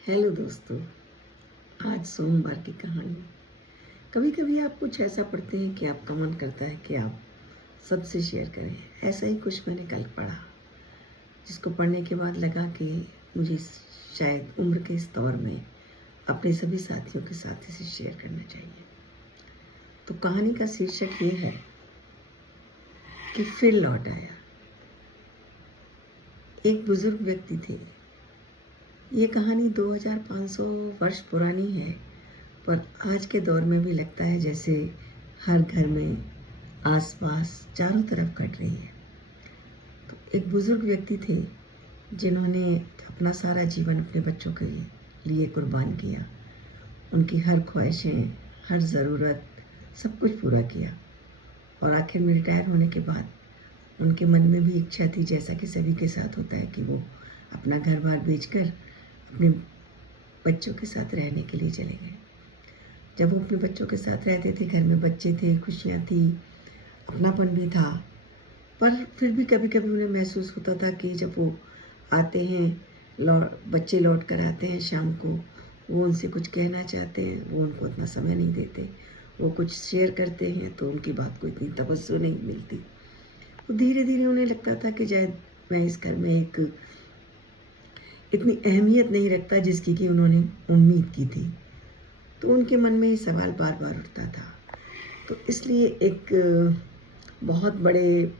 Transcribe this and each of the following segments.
Hello दोस्तों। आज सोमवार की कहानी। कभी कभी आप कुछ ऐसा पढ़ते हैं कि आपका मन करता है कि आप सबसे शेयर करें। ऐसा ही कुछ मैंने कल पढ़ा, जिसको पढ़ने के बाद लगा कि मुझे शायद उम्र के इस दौर में अपने सभी साथियों के साथ इसे शेयर करना चाहिए। तो कहानी का शीर्षक ये है कि फिर लौट आया। एक बुजुर्ग व्यक्ति थे। ये कहानी 2500 वर्ष पुरानी है, पर आज के दौर में भी लगता है जैसे हर घर में आसपास चारों तरफ कट रही है। तो एक बुजुर्ग व्यक्ति थे जिन्होंने अपना सारा जीवन अपने बच्चों के लिए कुर्बान किया। उनकी हर ख्वाहिशें, हर ज़रूरत, सब कुछ पूरा किया। और आखिर में रिटायर होने के बाद उनके मन में भी इच्छा थी, जैसा कि सभी के साथ होता है, कि वो अपना घर बार बेचकर अपने बच्चों के साथ रहने के लिए चले गए। जब वो अपने बच्चों के साथ रहते थे, घर में बच्चे थे, खुशियाँ थी, अपनापन भी था, पर फिर भी कभी कभी उन्हें महसूस होता था कि जब वो आते हैं, बच्चे लौट कर आते हैं शाम को, वो उनसे कुछ कहना चाहते हैं, वो उनको उतना समय नहीं देते। वो कुछ शेयर करते हैं तो उनकी बात को इतनी तवज्जो नहीं मिलती। तो धीरे धीरे उन्हें लगता था कि शायद मैं इस घर में एक इतनी अहमियत नहीं रखता जिसकी कि उन्होंने उम्मीद की थी। तो उनके मन में ये सवाल बार बार उठता था। तो इसलिए एक बहुत बड़े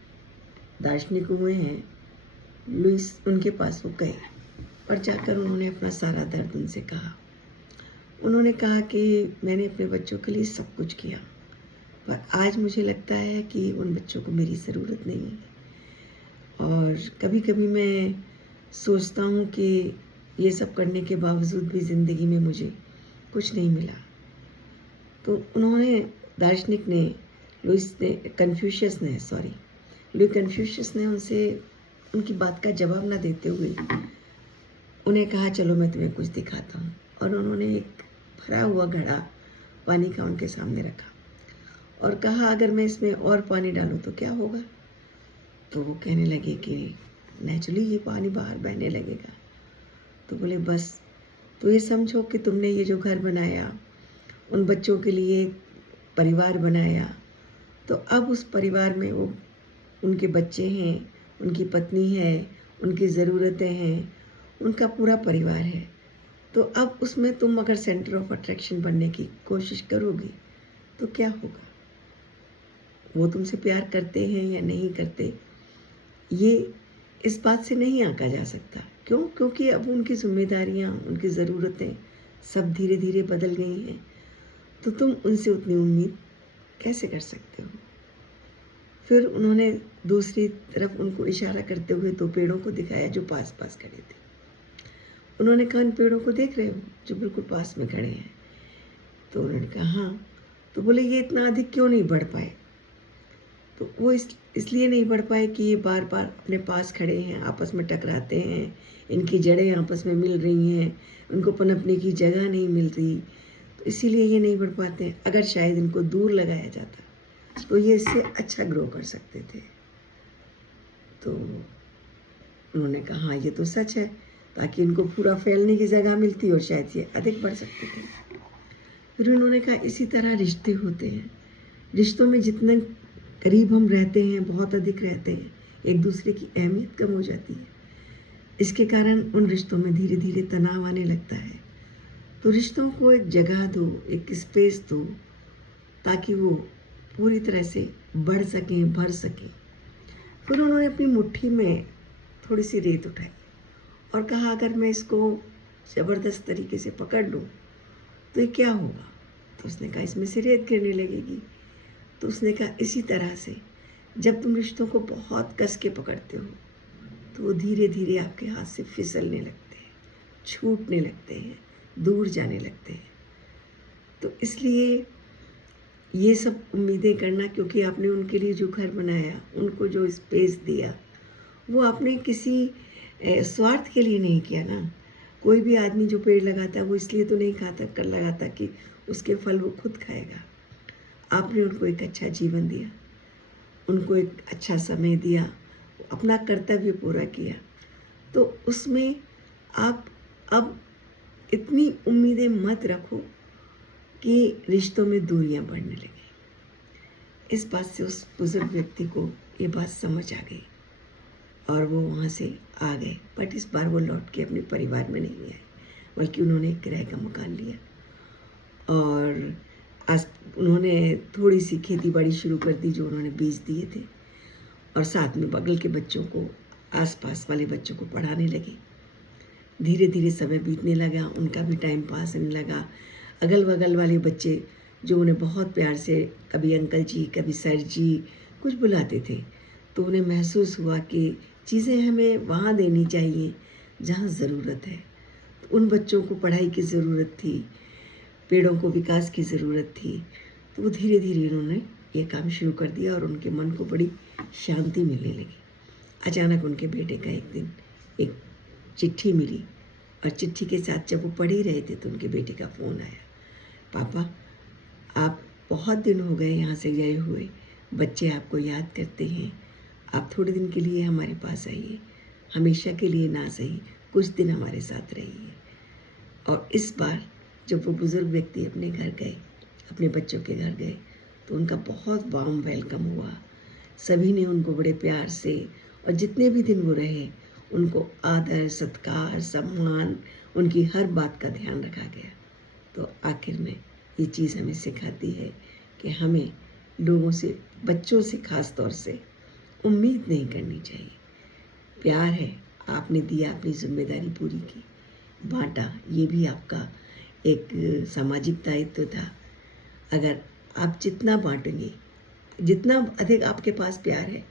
दार्शनिक हुए हैं लुइस, उनके पास वो गए और जाकर उन्होंने अपना सारा दर्द उनसे कहा। उन्होंने कहा कि मैंने अपने बच्चों के लिए सब कुछ किया, पर आज मुझे लगता है कि उन बच्चों को मेरी ज़रूरत नहीं है। और कभी कभी मैं सोचता हूँ कि ये सब करने के बावजूद भी ज़िंदगी में मुझे कुछ नहीं मिला। तो उन्होंने, दार्शनिक ने, लुई कन्फ्यूशियस ने उनसे उनकी बात का जवाब ना देते हुए उन्हें कहा, चलो मैं तुम्हें कुछ दिखाता हूँ। और उन्होंने एक भरा हुआ घड़ा पानी का उनके सामने रखा और कहा, अगर मैं इसमें और पानी डालूँ तो क्या होगा? तो वो कहने लगे कि नेचुरली ये पानी बाहर बहने लगेगा। तो बोले, बस तो ये समझो कि तुमने ये जो घर बनाया, उन बच्चों के लिए परिवार बनाया, तो अब उस परिवार में वो उनके बच्चे हैं, उनकी पत्नी है, उनकी ज़रूरतें हैं, उनका पूरा परिवार है। तो अब उसमें तुम अगर सेंटर ऑफ अट्रैक्शन बनने की कोशिश करोगी तो क्या होगा? वो तुमसे प्यार करते हैं या नहीं करते, ये इस बात से नहीं आंका जा सकता। क्यों? क्योंकि अब उनकी जिम्मेदारियाँ, उनकी ज़रूरतें सब धीरे धीरे बदल गई हैं। तो तुम उनसे उतनी उम्मीद कैसे कर सकते हो? फिर उन्होंने दूसरी तरफ उनको इशारा करते हुए 2 पेड़ों को दिखाया जो पास पास खड़े थे। उन्होंने कहा, इन पेड़ों को देख रहे हो जो बिल्कुल पास में खड़े हैं? तो उन्होंने कहा, हाँ। तो बोले, ये इतना अधिक क्यों नहीं बढ़ पाए? तो वो इसलिए नहीं बढ़ पाए कि ये बार बार अपने पास खड़े हैं, आपस में टकराते हैं, इनकी जड़ें आपस में मिल रही हैं, उनको पनपने की जगह नहीं मिल रही, तो इसीलिए ये नहीं बढ़ पाते हैं। अगर शायद इनको दूर लगाया जाता तो ये इससे अच्छा ग्रो कर सकते थे। तो उन्होंने कहा, हाँ ये तो सच है, ताकि इनको पूरा फैलने की जगह मिलती और शायद ये अधिक बढ़ सकते थे। फिर उन्होंने कहा, इसी तरह रिश्ते होते हैं। रिश्तों में जितने करीब हम रहते हैं, बहुत अधिक रहते हैं, एक दूसरे की अहमियत कम हो जाती है। इसके कारण उन रिश्तों में धीरे धीरे तनाव आने लगता है। तो रिश्तों को एक जगह दो, एक स्पेस दो, ताकि वो पूरी तरह से बढ़ सकें, भर सकें। फिर उन्होंने अपनी मुट्ठी में थोड़ी सी रेत उठाई और कहा, अगर मैं इसको ज़बरदस्त तरीके से पकड़ लूँ तो ये क्या होगा? तो उसने कहा, इसमें से रेत गिरने लगेगी। तो उसने कहा, इसी तरह से जब तुम रिश्तों को बहुत कस के पकड़ते हो तो वो धीरे धीरे आपके हाथ से फिसलने लगते हैं, छूटने लगते हैं, दूर जाने लगते हैं। तो इसलिए ये सब उम्मीदें करना, क्योंकि आपने उनके लिए जो घर बनाया, उनको जो स्पेस दिया, वो आपने किसी स्वार्थ के लिए नहीं किया ना। कोई भी आदमी जो पेड़ लगाता है वो इसलिए तो नहीं खाता कर लगाता कि उसके फल वो खुद खाएगा। आपने उनको एक अच्छा जीवन दिया, उनको एक अच्छा समय दिया, अपना कर्तव्य पूरा किया। तो उसमें आप अब इतनी उम्मीदें मत रखो कि रिश्तों में दूरियां बढ़ने लगे। इस बात से उस बुजुर्ग व्यक्ति को ये बात समझ आ गई और वो वहाँ से आ गए। बट इस बार वो लौट के अपने परिवार में नहीं आए, बल्कि उन्होंने एक किराए का मकान लिया और आज उन्होंने थोड़ी सी खेती बाड़ी शुरू कर दी जो उन्होंने बीज दिए थे, और साथ में बगल के बच्चों को, आसपास वाले बच्चों को पढ़ाने लगे। धीरे धीरे समय बीतने लगा, उनका भी टाइम पास होने लगा। अगल बगल वाले बच्चे जो उन्हें बहुत प्यार से कभी अंकल जी, कभी सर जी कुछ बुलाते थे, तो उन्हें महसूस हुआ कि चीज़ें हमें वहाँ देनी चाहिए जहाँ ज़रूरत है। तो उन बच्चों को पढ़ाई की ज़रूरत थी, पेड़ों को विकास की ज़रूरत थी, तो वो धीरे धीरे उन्होंने ये काम शुरू कर दिया और उनके मन को बड़ी शांति मिलने लगी। अचानक उनके बेटे का एक दिन एक चिट्ठी मिली और चिट्ठी के साथ जब वो पढ़ ही रहे थे तो उनके बेटे का फ़ोन आया, पापा आप बहुत दिन हो गए यहाँ से गए हुए, बच्चे आपको याद करते हैं, आप थोड़े दिन के लिए हमारे पास आइए, हमेशा के लिए ना सही कुछ दिन हमारे साथ रहिए। और इस बार जब वो बुज़ुर्ग व्यक्ति अपने घर गए, अपने बच्चों के घर गए, तो उनका बहुत वार्म वेलकम हुआ। सभी ने उनको बड़े प्यार से, और जितने भी दिन वो रहे, उनको आदर, सत्कार, सम्मान, उनकी हर बात का ध्यान रखा गया। तो आखिर में ये चीज़ हमें सिखाती है कि हमें लोगों से, बच्चों से ख़ास तौर से उम्मीद नहीं करनी चाहिए। प्यार है, आपने दिया, अपनी जिम्मेदारी पूरी की, बांटा, ये भी आपका एक सामाजिक दायित्व था। अगर आप जितना बांटेंगे, जितना अधिक आपके पास प्यार है,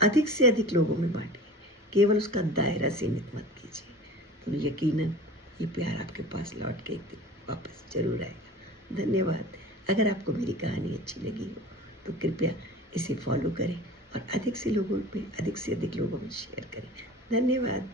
अधिक से अधिक लोगों में बांटिए, केवल उसका दायरा सीमित मत कीजिए, तो यकीनन ये प्यार आपके पास लौट के एक दिन वापस जरूर आएगा। धन्यवाद। अगर आपको मेरी कहानी अच्छी लगी हो तो कृपया इसे फॉलो करें और अधिक से अधिक लोगों में शेयर करें। धन्यवाद।